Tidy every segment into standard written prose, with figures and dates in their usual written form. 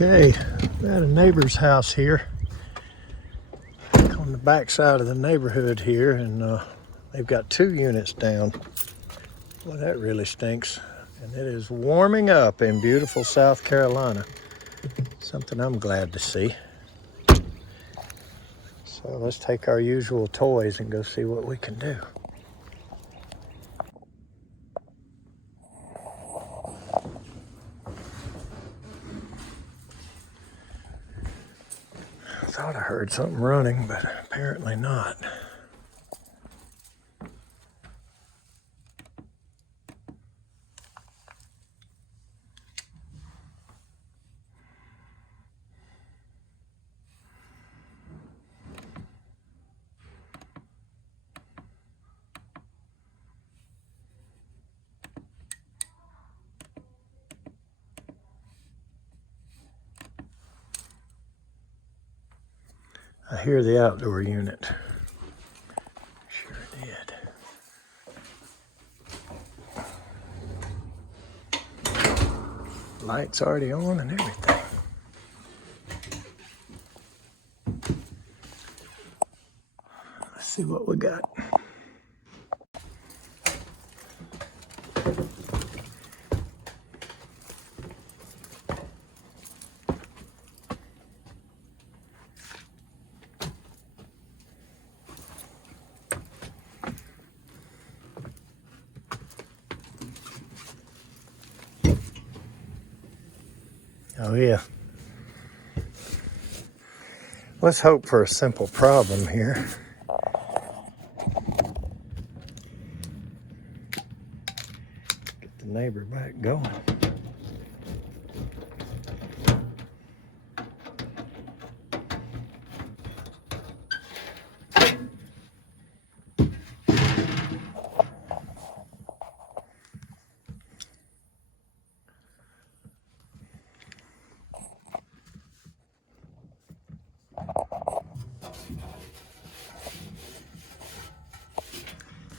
Okay, we're at a neighbor's house here on the back side of the neighborhood here, and they've got 2 units down. Well, that really stinks. And it is warming up in beautiful South Carolina. Something I'm glad to see. So let's take our usual toys and go see what we can do. I thought I heard something running, but apparently not. I hear the outdoor unit. Sure did. Lights already on and everything. Let's see what we got. Oh yeah. Let's hope for a simple problem here. Get the neighbor back going.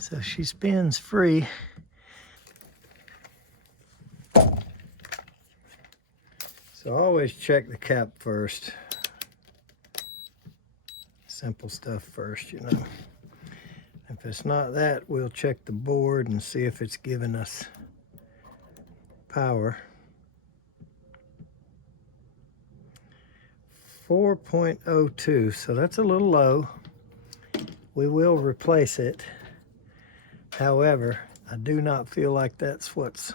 So she spins free. So always check the cap first. Simple stuff first, you know. If it's not that, we'll check the board and see if it's giving us power. 4.02, so that's a little low. We will replace it. However, I do not feel like that's what's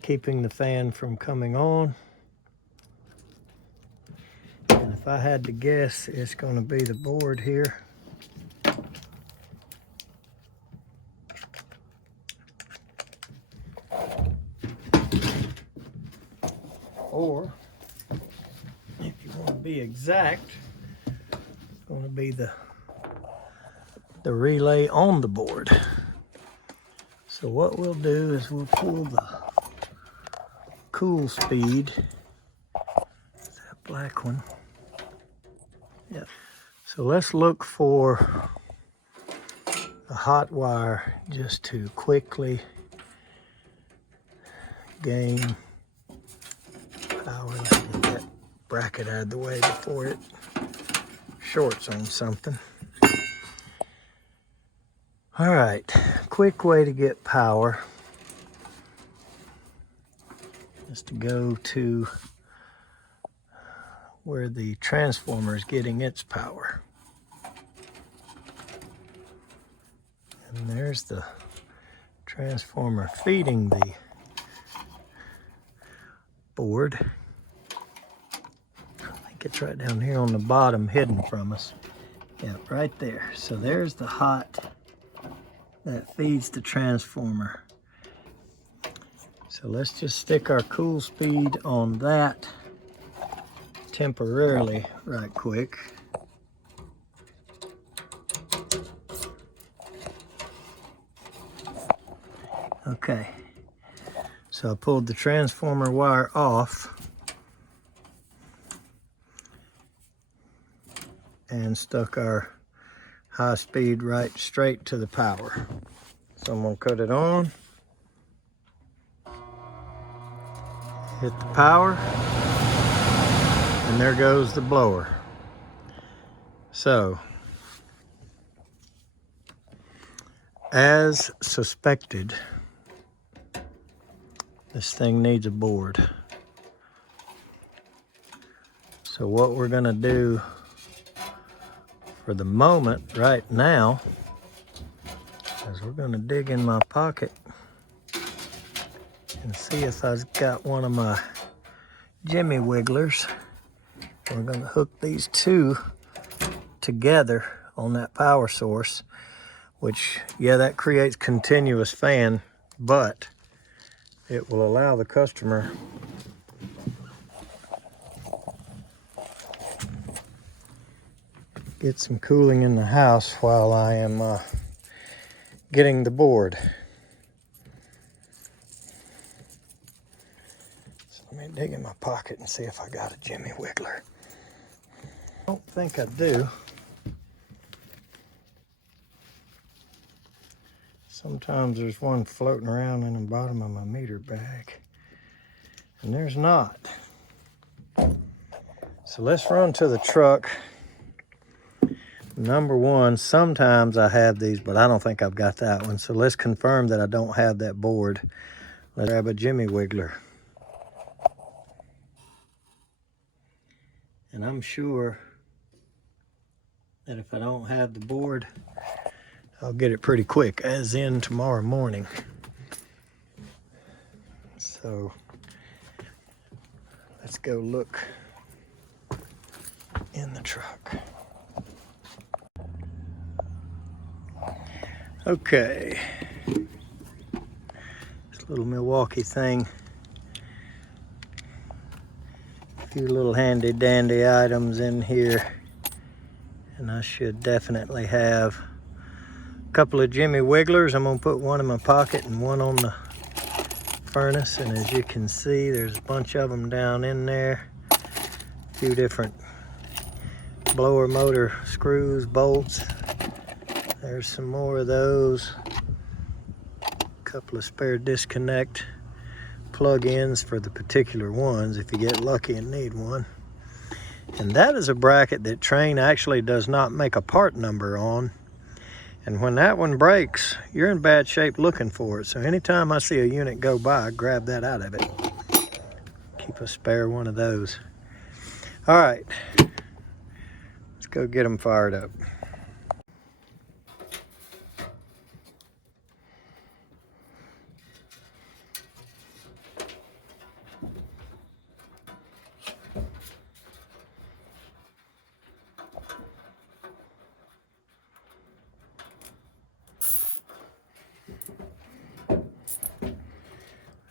keeping the fan from coming on. And if I had to guess, it's going to be the board here. Or, if you want to be exact, it's going to be the relay on the board. So what we'll do is we'll pull the cool speed. Is that black one? Yeah. So let's look for a hot wire just to quickly gain power. Let's get that bracket out of the way before it shorts on something. All right, quick way to get power is to go to where the transformer is getting its power. And there's the transformer feeding the board. I think it's right down here on the bottom, hidden from us. Yeah, right there. So there's the hot that feeds the transformer. So let's just stick our cool speed on that temporarily right quick. Okay, so I pulled the transformer wire off and stuck our high speed right straight to the power. So I'm gonna cut it on, hit the power, And there goes the blower. So, as suspected, this thing needs a board. So what we're gonna do for the moment right now is we're gonna dig in my pocket and see if I've got one of my Jimmy wigglers. We're gonna hook these two together on that power source, which, yeah, that creates continuous fan, but it will allow the customer get some cooling in the house while I am getting the board. So let me dig in my pocket and see if I got a Jimmy wiggler. I don't think I do. Sometimes there's one floating around in the bottom of my meter bag, and there's not. So let's run to the truck. Number one, sometimes I have these, but I don't think I've got that one. So let's confirm that I don't have that board. Let's grab a Jimmy wiggler. And I'm sure that if I don't have the board, I'll get it pretty quick, as in tomorrow morning. So let's go look in the truck. Okay, this little Milwaukee thing, a few little handy dandy items in here, and I should definitely have a couple of Jimmy wigglers. I'm gonna put one in my pocket and one on the furnace, and as you can see, there's a bunch of them down in there. A few different blower motor screws, bolts. There's some more of those. A couple of spare disconnect plug-ins for the particular ones if you get lucky and need one. And that is a bracket that Trane actually does not make a part number on. And when that one breaks, you're in bad shape looking for it. So anytime I see a unit go by, grab that out of it. Keep a spare one of those. All right, let's go get them fired up.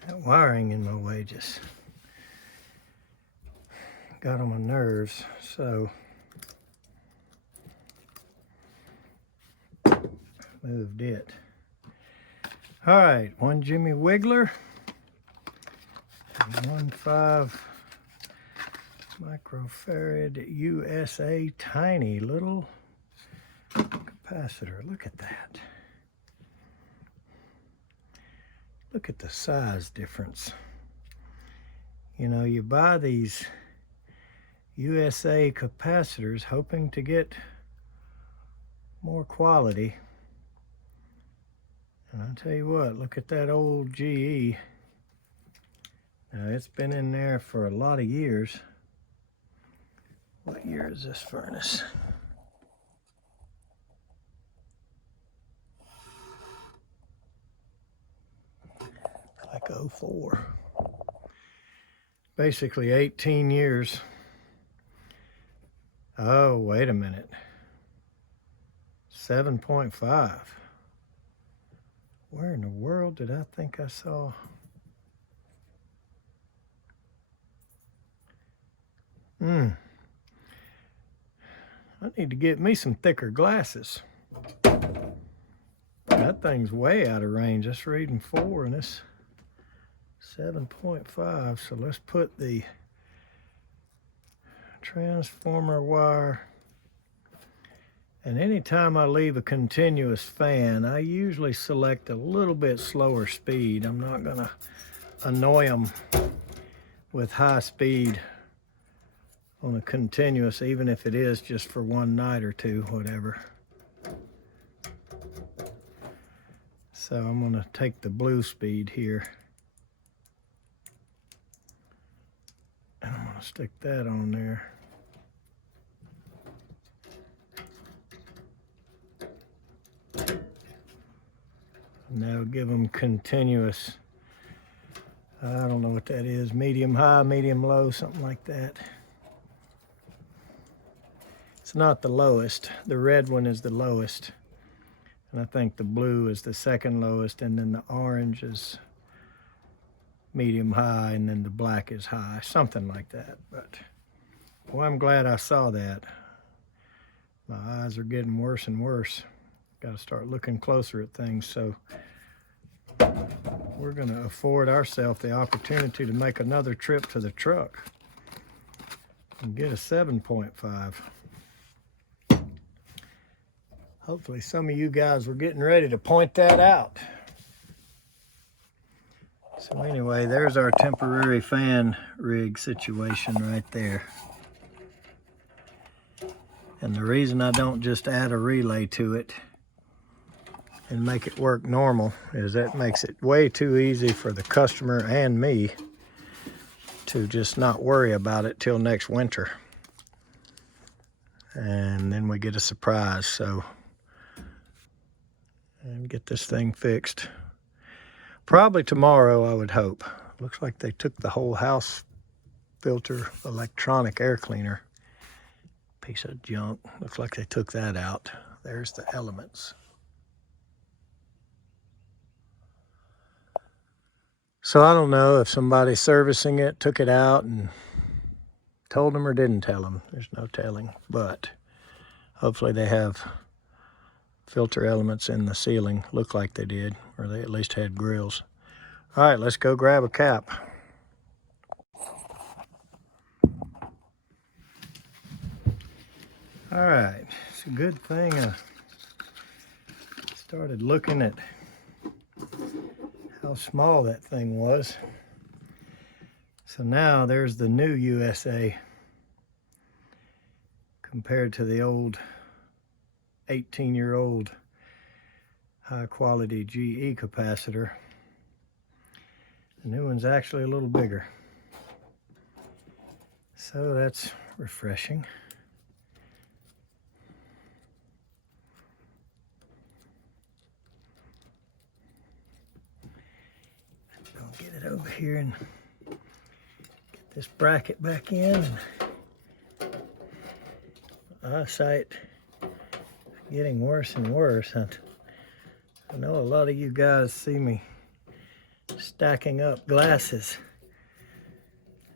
That wiring in my way just got on my nerves, so moved it. All right, one Jimmy wiggler and 1.5 microfarad USA tiny little capacitor. Look at that. Look at the size difference. You know, you buy these USA capacitors hoping to get more quality. And I'll tell you what, look at that old GE. Now, it's been in there for a lot of years. What year is this furnace? Like 04. Basically 18 years. Oh, wait a minute. 7.5. Where in the world did I think I saw? I need to get me some thicker glasses. That thing's way out of range. That's reading 4 and it's 7.5. So let's put the transformer wire. And anytime I leave a continuous fan, I usually select a little bit slower speed. I'm not gonna annoy them with high speed on a continuous, even if it is just for one night or two, whatever. So I'm going to take the blue speed here, and I'm going to stick that on there. And now give them continuous, I don't know what that is, medium high, medium low, something like that. It's not the lowest. The red one is the lowest. And I think the blue is the second lowest, and then the orange is medium high, and then the black is high, something like that. But well, I'm glad I saw that. My eyes are getting worse and worse. Got to start looking closer at things. So we're going to afford ourselves the opportunity to make another trip to the truck and get a 7.5. Hopefully some of you guys were getting ready to point that out. So anyway, there's our temporary fan rig situation right there. And the reason I don't just add a relay to it and make it work normal is that makes it way too easy for the customer and me to just not worry about it till next winter. And then we get a surprise. So, and get this thing fixed. Probably tomorrow, I would hope. Looks like they took the whole house filter electronic air cleaner. Piece of junk. Looks like they took that out. There's the elements. So I don't know if somebody servicing it took it out and told them or didn't tell them. There's no telling. But hopefully they have filter elements in the ceiling. Look like they did, or they at least had grills. All right, let's go grab a cap. All right, it's a good thing I started looking at how small that thing was. So now there's the new USA compared to the old 18-year-old high quality GE capacitor. The new one's actually a little bigger. So that's refreshing. I'll get it over here and get this bracket back in. Eyesight getting worse and worse. I know a lot of you guys see me stacking up glasses.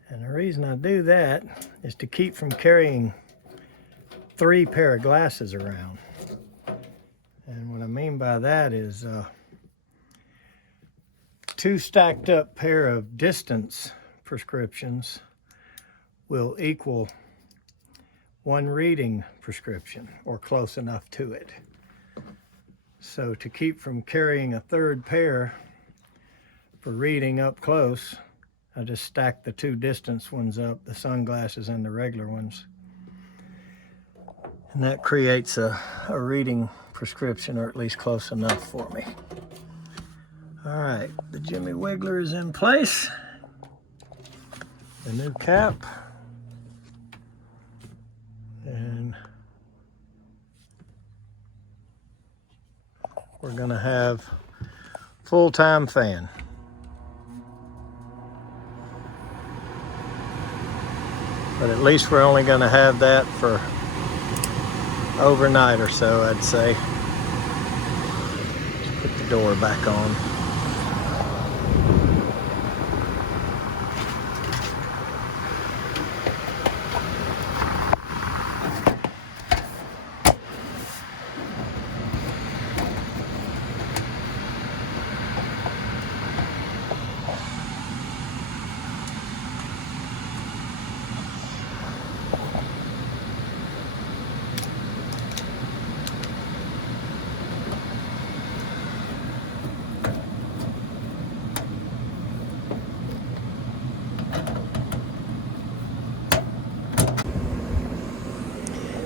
And the reason I do that is to keep from carrying 3 pair of glasses around. And what I mean by that is 2 stacked up pair of distance prescriptions will equal 1 reading prescription, or close enough to it. So to keep from carrying a 3rd pair for reading up close, I just stack the 2 distance ones up, the sunglasses and the regular ones. And that creates a reading prescription, or at least close enough for me. All right, the Jimmy Wiggler is in place. The new cap. And we're gonna have full-time fan. But at least we're only gonna have that for overnight or so, I'd say. Let's put the door back on.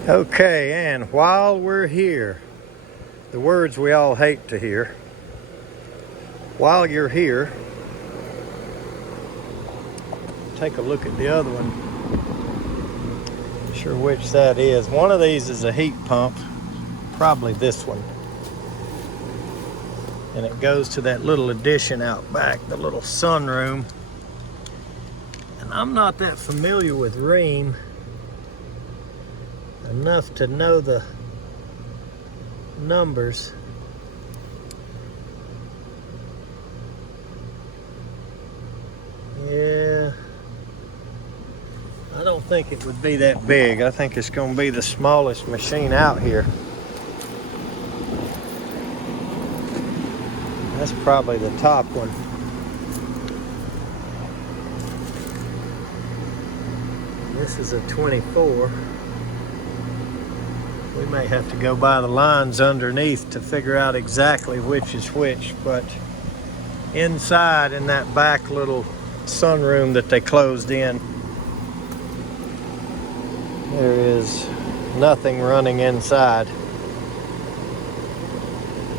Okay, and while we're here, the words we all hate to hear. While you're here, take a look at the other one. Not sure which that is. One of these is a heat pump, probably this one. And it goes to that little addition out back, the little sunroom. And I'm not that familiar with Rheem enough to know the numbers. Yeah, I don't think it would be that big. I think it's going to be the smallest machine out here. That's probably the top one. This is a 24. We may have to go by the lines underneath to figure out exactly which is which, but inside in that back little sunroom that they closed in, there is nothing running inside.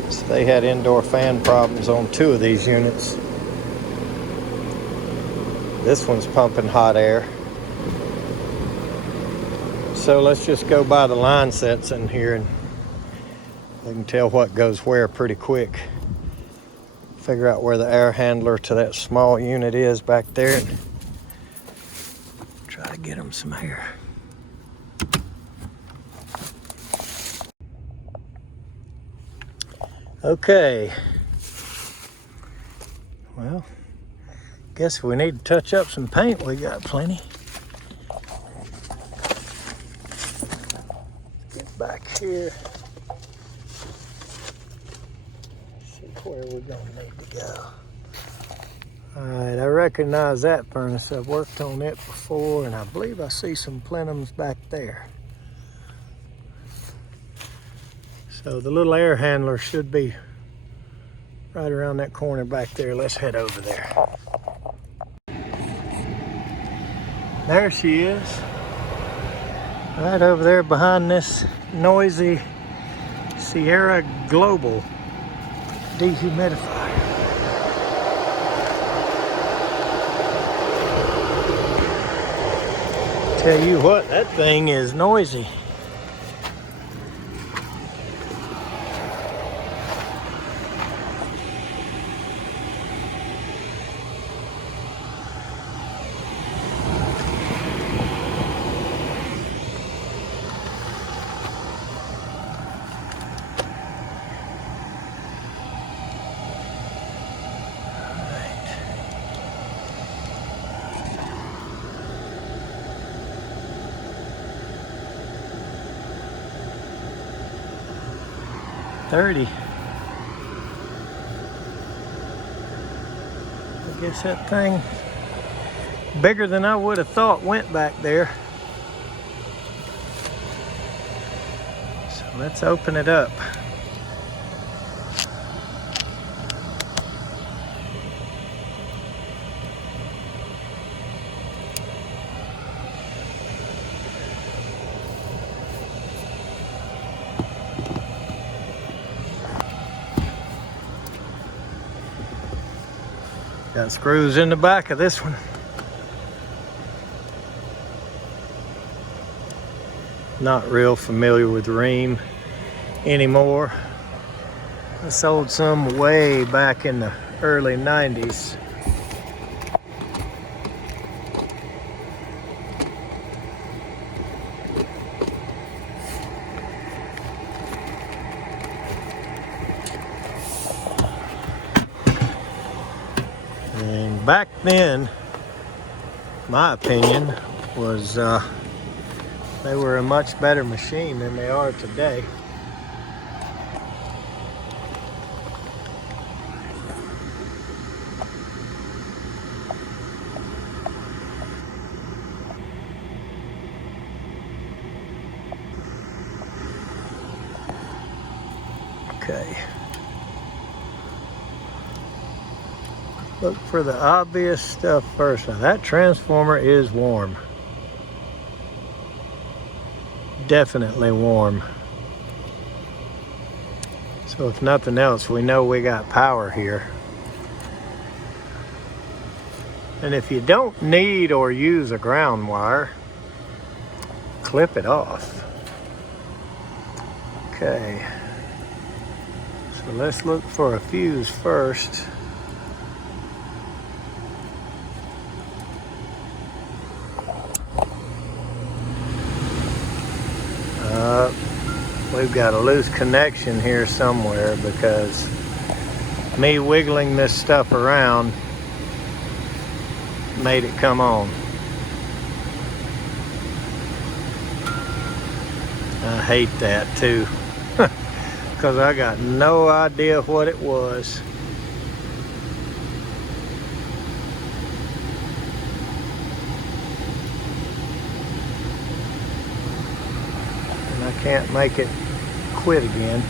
So they had indoor fan problems on 2 of these units. This one's pumping hot air. So let's just go by the line sets in here and we can tell what goes where pretty quick. Figure out where the air handler to that small unit is back there and try to get them some air. Okay. Well, guess we need to touch up some paint. We got plenty. Back here, see where we're gonna need to go. All right, I recognize that furnace. I've worked on it before, and I believe I see some plenums back there. So the little air handler should be right around that corner back there. Let's head over there. There she is. Right over there behind this noisy Sierra Global dehumidifier. Tell you what, that thing is noisy. $30. I guess that thing, bigger than I would have thought, went back there. So let's open it up. Got screws in the back of this one. Not real familiar with Rheem anymore. I sold some way back in the early 90s. And back then, my opinion was they were a much better machine than they are today. Okay. Look for the obvious stuff first. Now that transformer is warm. definitely warm. So if nothing else, we know we got power here. And if you don't need or use a ground wire, clip it off. Okay. So let's look for a fuse first. We've got a loose connection here somewhere because me wiggling this stuff around made it come on. I hate that too because I got no idea what it was. And I can't make it quit again.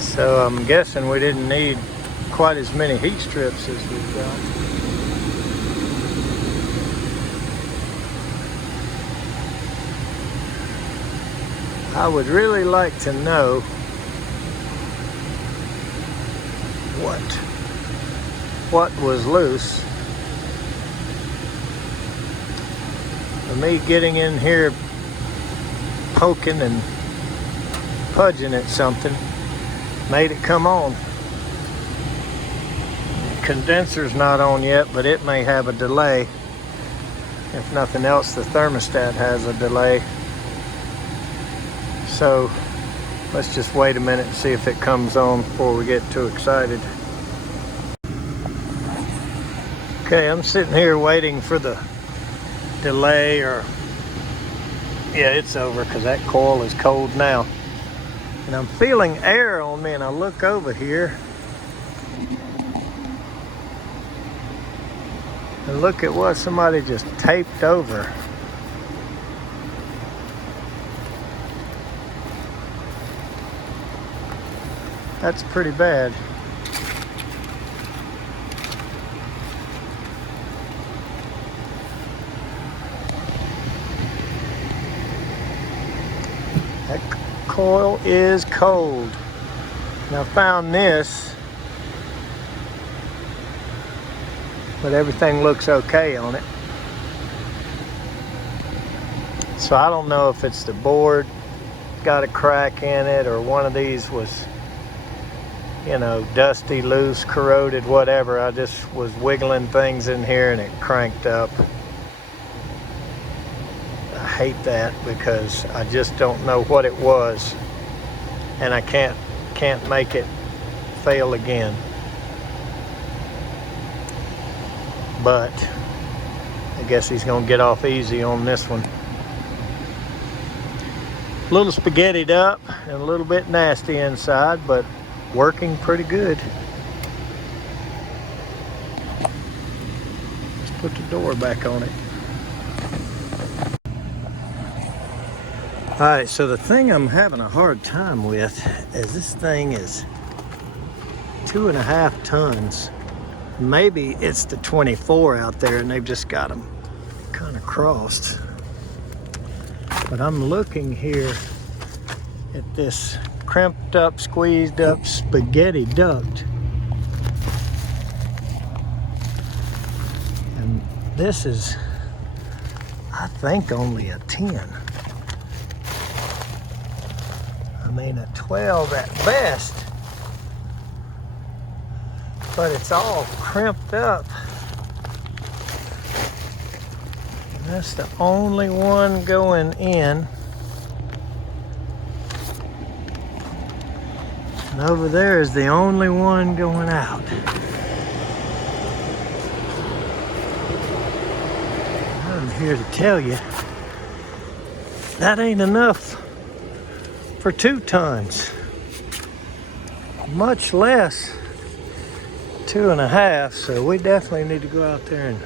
So I'm guessing we didn't need quite as many heat strips as we've got. I would really like to know what was loose. For me getting in here poking and pudging at something made it come on. The condenser's not on yet, but it may have a delay. If nothing else, the thermostat has a delay. So let's just wait a minute and see if it comes on before we get too excited. Okay, I'm sitting here waiting for the delay, or yeah, it's over because that coil is cold now. And I'm feeling air on me, and I look over here and look at what somebody just taped over. That's pretty bad. That coil is cold. Now I found this, but everything looks okay on it. So I don't know if it's the board got a crack in it, or one of these was, you know, dusty, loose, corroded, whatever. I just was wiggling things in here and it cranked up. I hate that because I just don't know what it was, and I can't make it fail again. But I guess he's gonna get off easy on this one. A little spaghettied up and a little bit nasty inside, but working pretty good. Let's put the door back on it. All right, so the thing I'm having a hard time with is this thing is 2.5 tons. Maybe it's the 24 out there and they've just got them kind of crossed. But I'm looking here at this crimped up, squeezed up spaghetti duct. And this is, I think, only a 10. I mean, a 12 at best. But it's all crimped up. And that's the only one going in. And over there is the only one going out. I'm here to tell you, that ain't enough for 2 tons. much less 2.5, so we definitely need to go out there and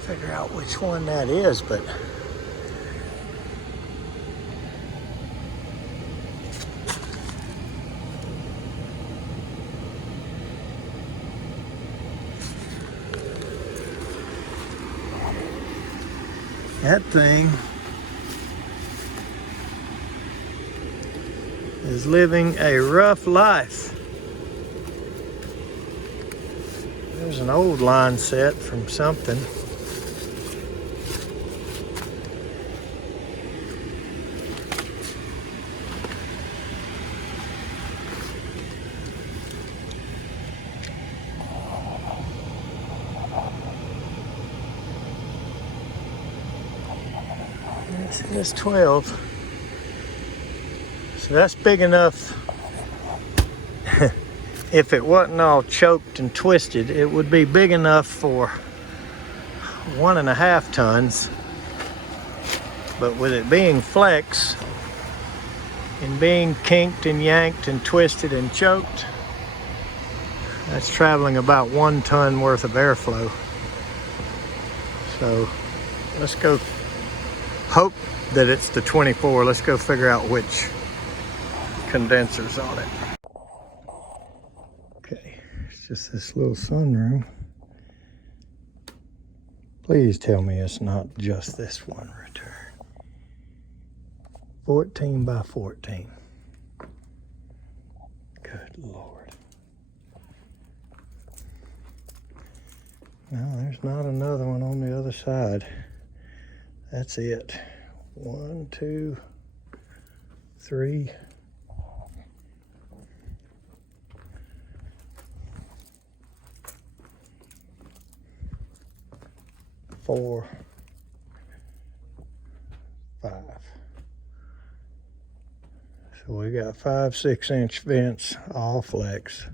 figure out which one that is. But that thing is living a rough life. There's an old line set from something. This 12. So that's big enough. If it wasn't all choked and twisted, it would be big enough for 1.5 tons. But with it being flex and being kinked and yanked and twisted and choked, that's traveling about 1 ton worth of airflow. So let's go hope that it's the 24. Let's go figure out which condenser's on it. Okay, it's just this little sunroom. Please tell me it's not just this one return. 14 by 14. Good Lord. No, there's not another one on the other side. That's it. 1, 2, 3. 4, 5. So we got 5 6-inch vents, all flex,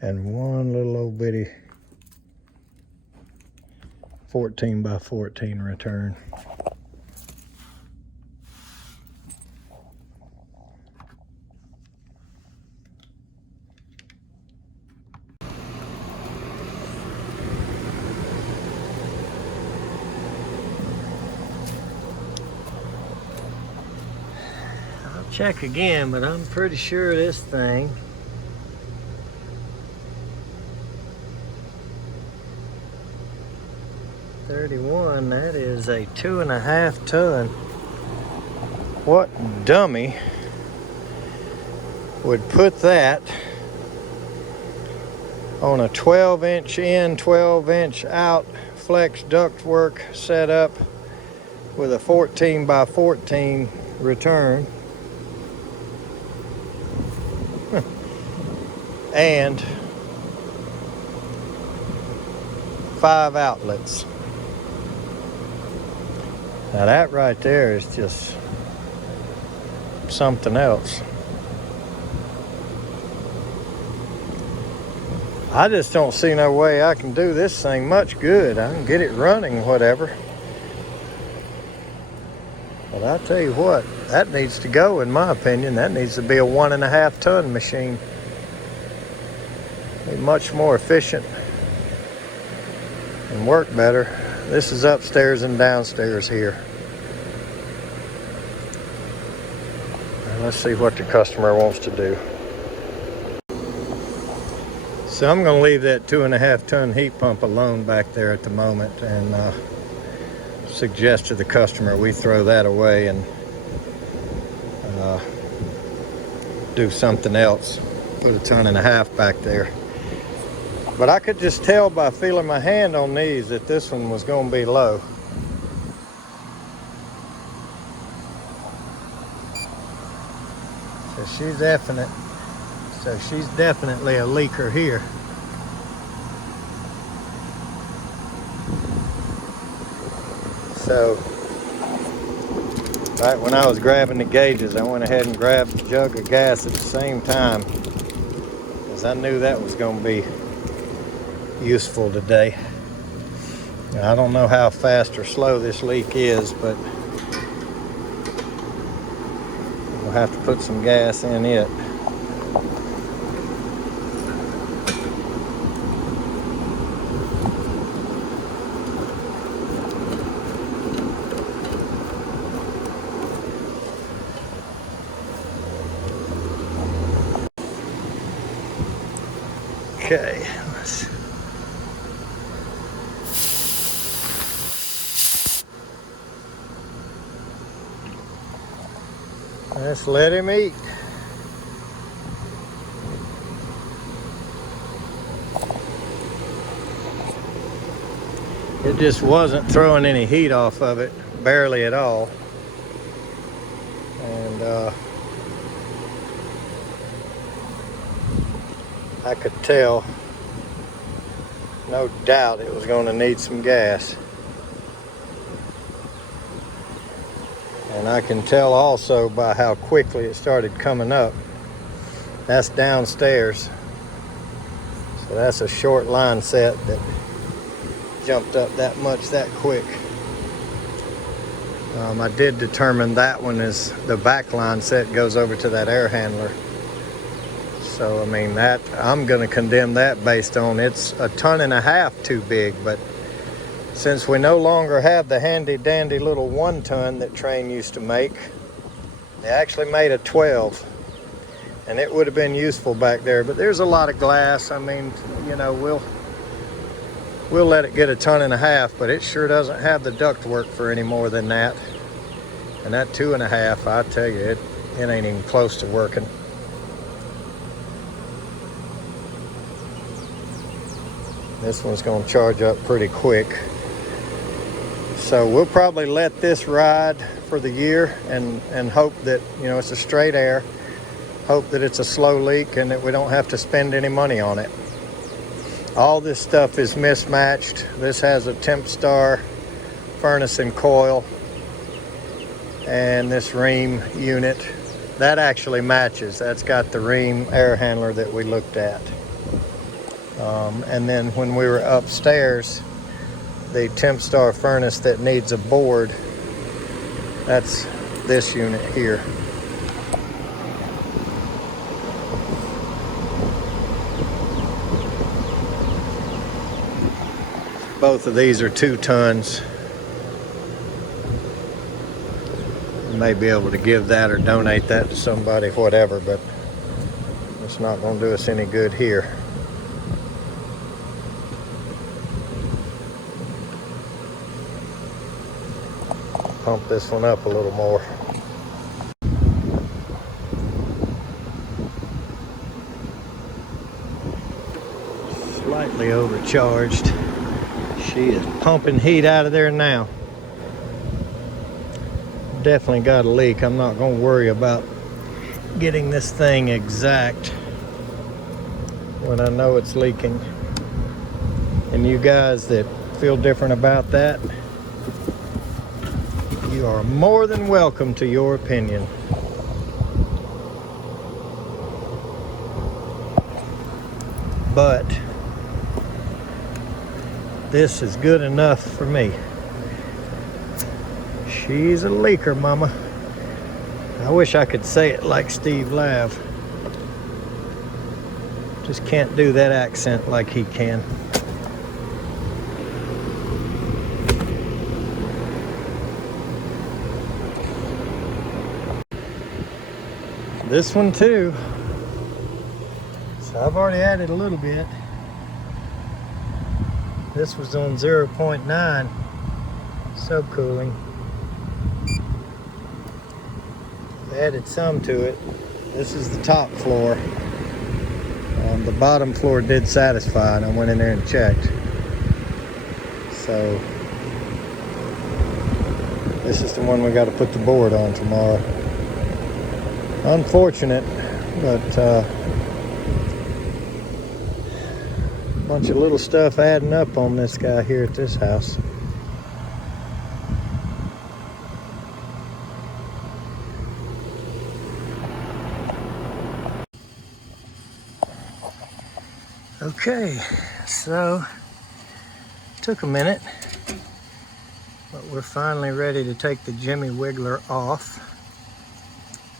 and one little old bitty 14 by 14 return. Check again, but I'm pretty sure this thing $31, that is a 2.5 ton. What dummy would put that on a 12-inch in, 12-inch out flex ductwork setup with a 14 by 14 return? And 5 outlets. Now that right there is just something else. I just don't see no way I can do this thing much good. I can get it running, whatever. But I tell you what, that needs to go, in my opinion. That needs to be a 1.5 ton machine. Be much more efficient and work better. This is upstairs and downstairs here. And let's see what the customer wants to do. So I'm going to leave that 2.5 ton heat pump alone back there at the moment, and suggest to the customer we throw that away and do something else. Put 1.5 tons back there. But I could just tell by feeling my hand on these that this one was going to be low. So she's definitely a leaker here. So right when I was grabbing the gauges, I went ahead and grabbed a jug of gas at the same time, because I knew that was going to be useful today. Now, I don't know how fast or slow this leak is, but we'll have to put some gas in it. Okay, let's let him eat. It just wasn't throwing any heat off of it, barely at all. And I could tell, no doubt, it was going to need some gas. And I can tell also by how quickly it started coming up. That's downstairs. So that's a short line set that jumped up that much that quick. I did determine that one is the back line set goes over to that air handler. So I mean, that I'm going to condemn that based on it's 1.5 tons too big. But since we no longer have the handy dandy little 1 ton that Train used to make, they actually made a 12, and it would have been useful back there. But there's a lot of glass. I mean, you know, we'll let it get 1.5 tons, but it sure doesn't have the duct work for any more than that. And that 2.5, I tell you, it ain't even close to working. This one's going to charge up pretty quick. So we'll probably let this ride for the year and hope that, you know, it's a straight air. Hope that it's a slow leak and that we don't have to spend any money on it. All this stuff is mismatched. This has a Tempstar furnace and coil, and this Rheem unit, that actually matches. That's got the Rheem air handler that we looked at. And then when we were upstairs, the Tempstar furnace that needs a board, that's this unit here. Both of these are 2 tons. You may be able to give that or donate that to somebody, whatever, but it's not going to do us any good here. Pump this one up a little more. Slightly overcharged. She is pumping heat out of there now. Definitely got a leak. I'm not going to worry about getting this thing exact when I know it's leaking. And you guys that feel different about that, you are more than welcome to your opinion. But this is good enough for me. She's a leaker, mama. I wish I could say it like Steve Lav. Just can't do that accent like he can. This one too. So I've already added a little bit. This was on 0.9 subcooling. Added some to it. This is the top floor. The bottom floor did satisfy, and I went in there and checked. So this is the one we got to put the board on tomorrow. Unfortunate, but a bunch of little stuff adding up on this guy here at this house. Okay, so took a minute, but we're finally ready to take the Jimmy Wiggler off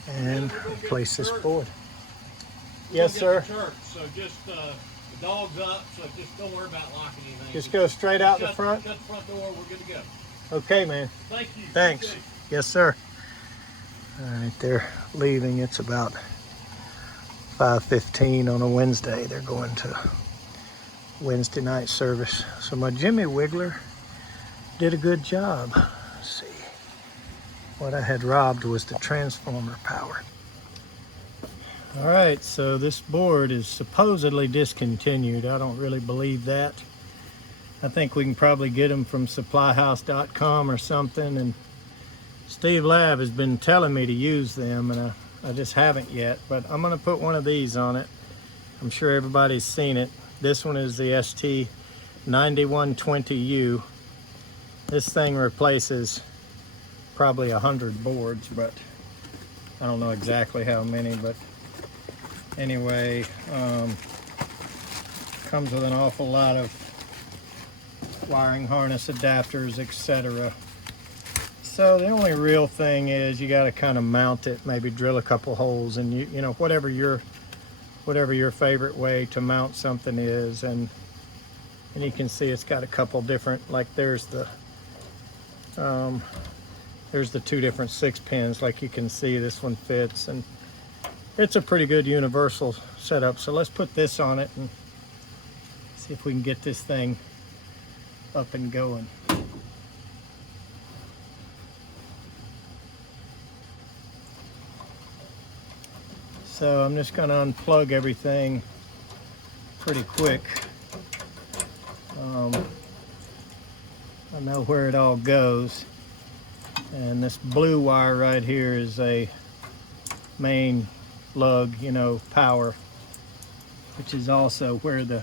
and replace this board. Yes, sir. So just the dog's up, so just don't worry about locking anything. Just go straight out the front? Shut the front door, we're good to go. Okay, man. Thank you. Thanks. Yes, sir. All right, they're leaving. It's about 5:15 on a Wednesday. They're going to Wednesday night service. So my Jimmy Wiggler did a good job. Let's see. What I had robbed was the transformer power. All right, so this board is supposedly discontinued. I don't really believe that. I think we can probably get them from supplyhouse.com or something, and Steve Lab has been telling me to use them, and I just haven't yet, but I'm gonna put one of these on it. I'm sure everybody's seen it. This one is the ST9120U. This thing replaces probably 100 boards, but I don't know exactly how many, but anyway, comes with an awful lot of wiring harness adapters, etc. So the only real thing is you got to kind of mount it, maybe drill a couple holes, and you know, whatever your favorite way to mount something is, and you can see it's got a couple different, like there's the 2 different 6 pins, like you can see this one fits, and it's a pretty good universal setup. So let's put this on it and see if we can get this thing up and going. So I'm just going to unplug everything pretty quick. I know where it all goes, and this blue wire right here is a main lug, you know, power, which is also where the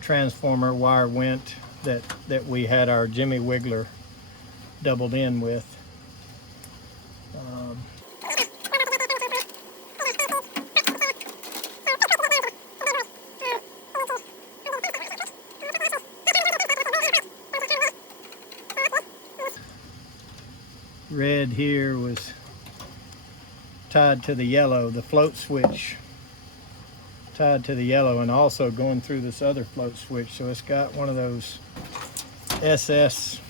transformer wire went that we had our Jimmy Wiggler doubled in with. Red here was tied to the yellow, the float switch tied to the yellow, and also going through this other float switch. So it's got one of those SS,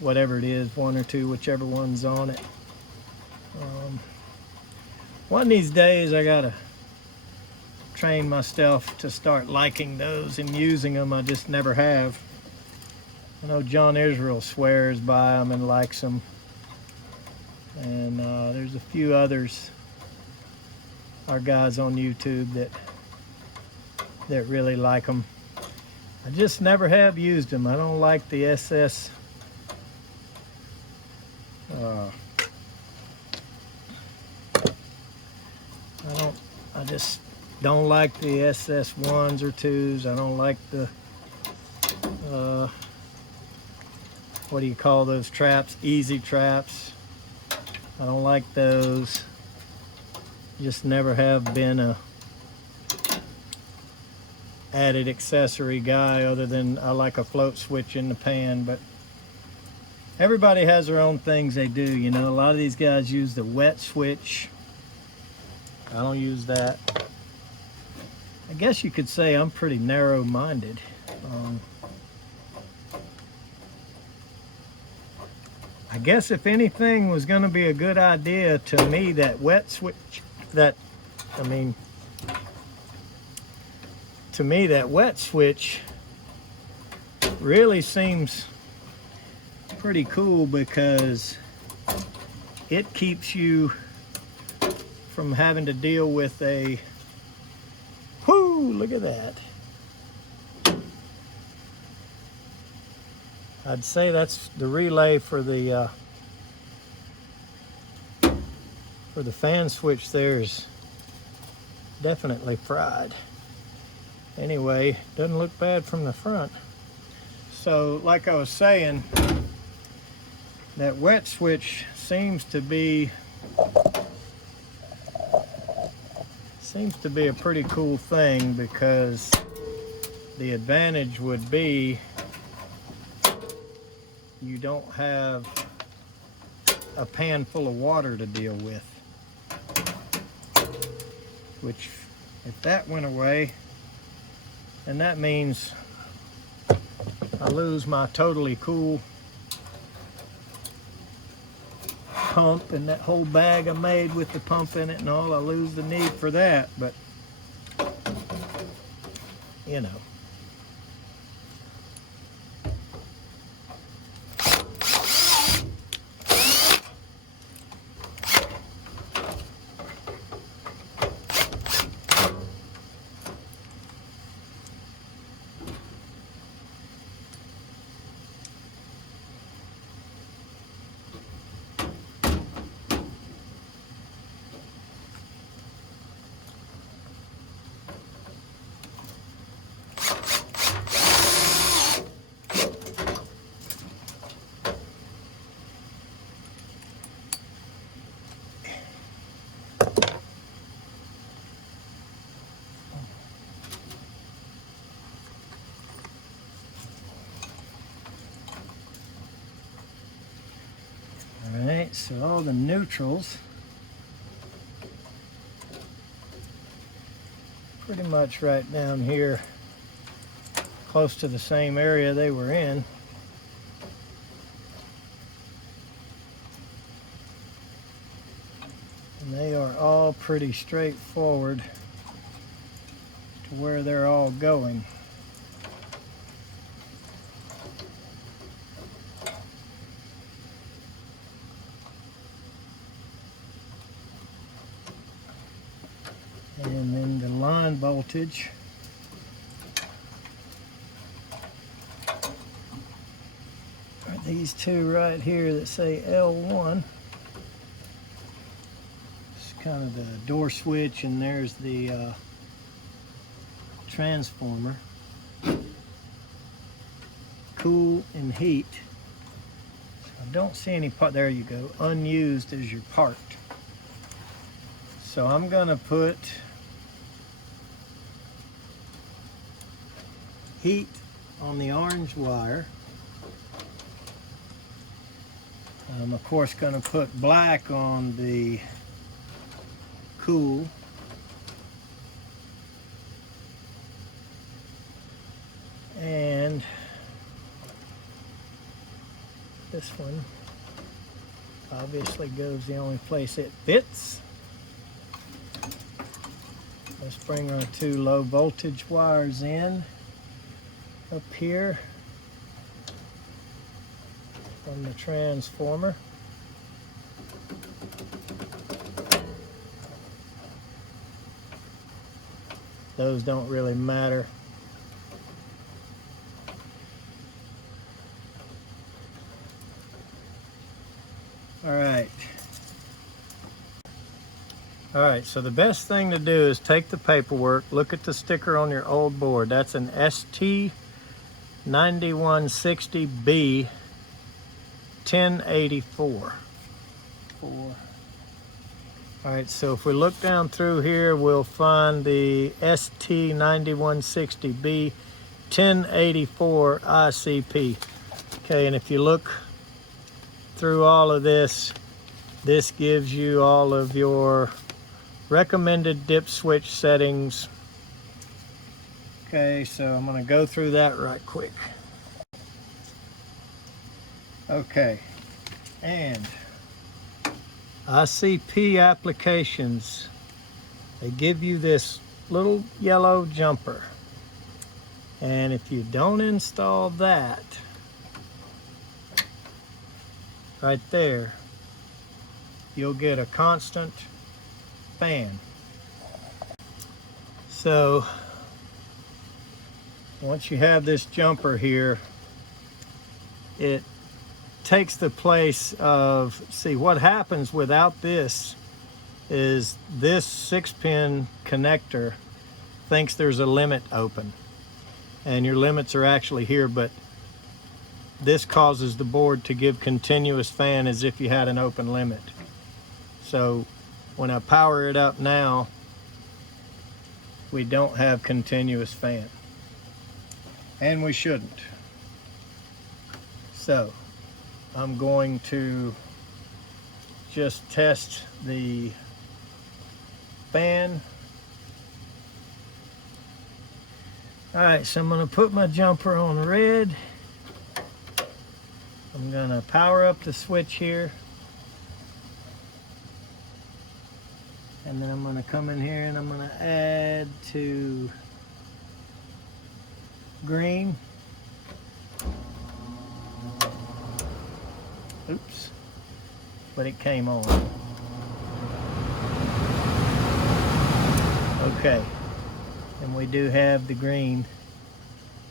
whatever it is, 1 or 2, whichever one's on it. One of these days I gotta train myself to start liking those and using them. I just never have. I know John Israel swears by them and likes them. And there's a few others, our guys on YouTube that really like them. I just never have used them. I don't like the SS. I just don't like the SS 1s or 2s. I don't like the what do you call those traps? Easy traps. I don't like those. Just never have been a added accessory guy, other than I like a float switch in the pan. But everybody has their own things they do, you know. A lot of these guys use the wet switch. I don't use that. I guess you could say I'm pretty narrow-minded. I guess if anything was going to be a good idea, to me, that wet switch, that wet switch really seems pretty cool, because it keeps you from having to deal with a, whoo, look at that. I'd say that's the relay for the fan switch. There's definitely fried. Anyway, doesn't look bad from the front. So like I was saying, that wet switch seems to be a pretty cool thing, because the advantage would be you don't have a pan full of water to deal with, which if that went away, then that means I lose my totally cool pump and that whole bag I made with the pump in it and all. I lose the need for that. But you know, Alright, so all the neutrals pretty much right down here, close to the same area they were in. And they are all pretty straightforward to where they're all going. And then the line voltage are these two right here that say L1. It's kind of the door switch, and there's the transformer. Cool and heat. So I don't see any part. There you go. Unused is your part. So I'm gonna put heat on the orange wire. I'm of course going to put black on the cool. And this one obviously goes the only place it fits. Let's bring our two low voltage wires in up here from the transformer. Those don't really matter. All right, so the best thing to do is take the paperwork, look at the sticker on your old board. That's an ST9160B 1084. All right, so if we look down through here, we'll find the ST9160B 1084 ICP. Okay, and if you look through all of this, this gives you all of your recommended dip switch settings. Okay, so I'm going to go through that right quick. Okay, and ICP applications, they give you this little yellow jumper, and if you don't install that right there, you'll get a constant fan. So once you have this jumper here, it takes the place of, see what happens without this is this 6-pin connector thinks there's a limit open, and your limits are actually here, but this causes the board to give continuous fan as if you had an open limit. So when I power it up now, we don't have continuous fan, and we shouldn't. So I'm going to just test the fan. All right, so I'm going to put my jumper on red. I'm going to power up the switch here. And then I'm going to come in here and I'm going to add to green. Oops, but it came on. Okay, and we do have the green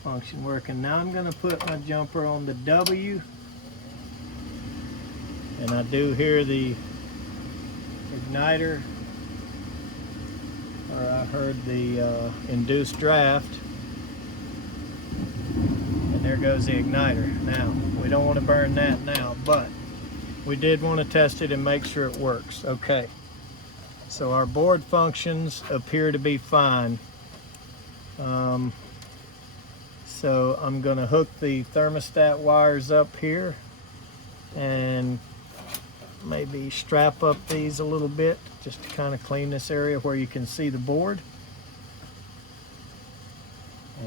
function working. Now I'm going to put my jumper on the W, and I do hear the igniter, or I heard the induced draft, and there goes the igniter. Now we don't want to burn that now, but we did want to test it and make sure it works. Okay, so our board functions appear to be fine. So I'm going to hook the thermostat wires up here and maybe strap up these a little bit just to kind of clean this area where you can see the board.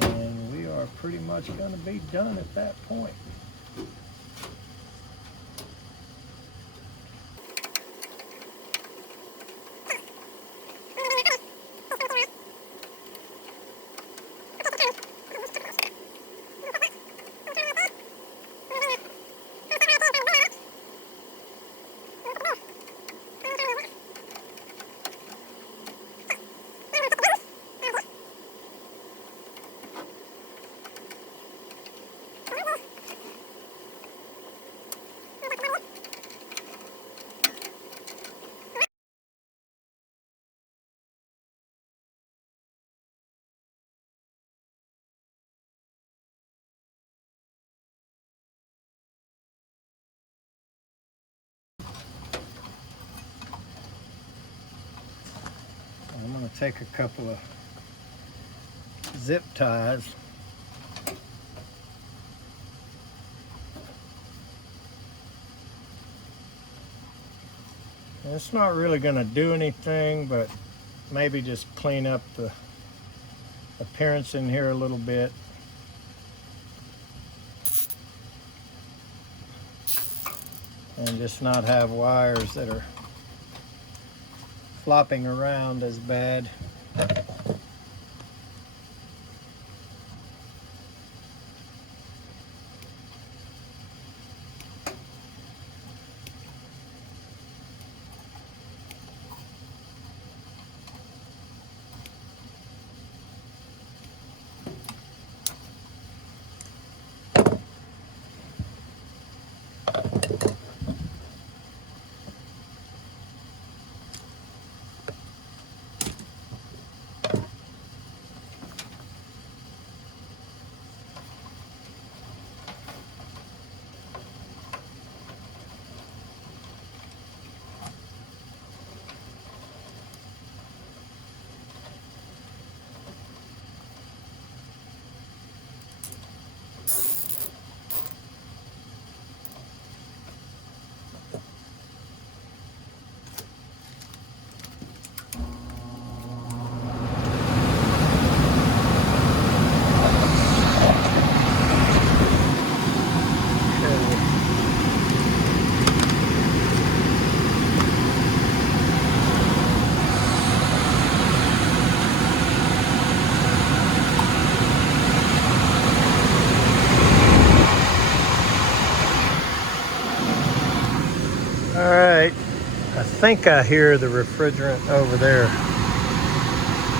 And we are pretty much going to be done at that point. I'm going to take a couple of zip ties. And it's not really going to do anything, but maybe just clean up the appearance in here a little bit. And just not have wires that are flopping around as bad. Alright, I think I hear the refrigerant over there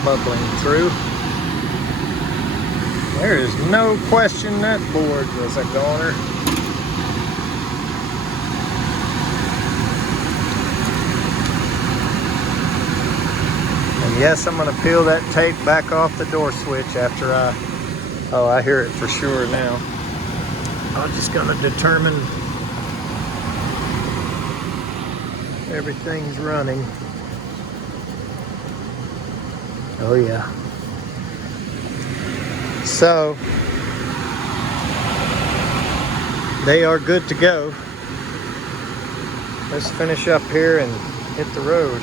bubbling through. There is no question that board was a goner. And yes, I'm going to peel that tape back off the door switch after I hear it for sure now. I'm just going to determine everything's running. Oh yeah. So they are good to go. Let's finish up here and hit the road.